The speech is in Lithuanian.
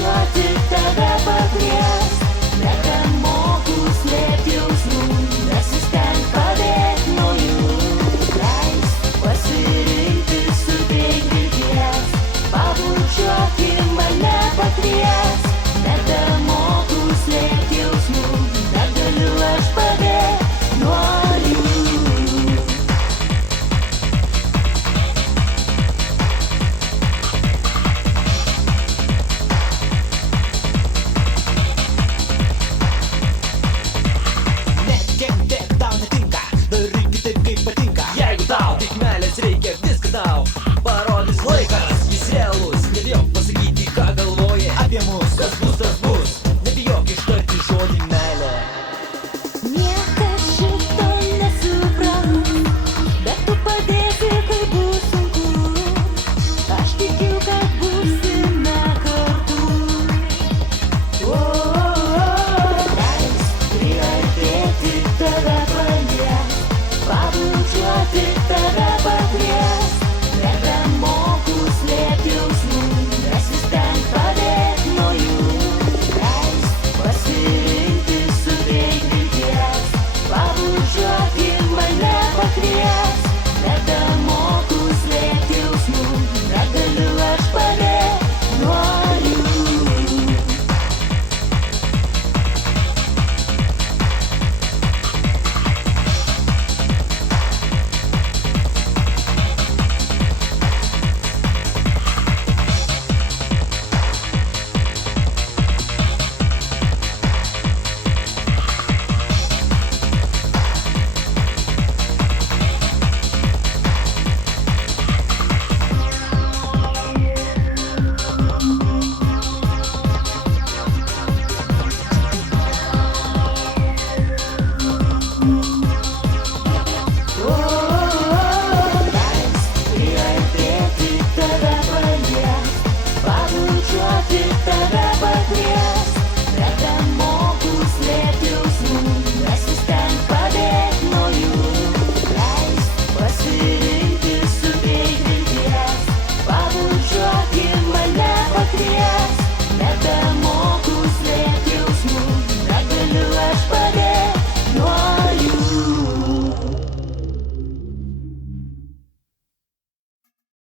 pabučiuoti tave pakvies. Nebemoku slėpti jausmų, nesistenk pabėgt nuo jų. Leis pasirinkti, suteik vilties, pabučiuoti mane pakvies. Nebemoku slėpti jausmų, negaliu aš pabėgt nuo jų. Nekentėk, tau netinka, daryk kitaip kaip patinka. Jeigu tau tik meilės reikia, viską tau parodys laikas. Jis realus, nebijok pasakyti, ką galvoji apie mus. Kas bus tas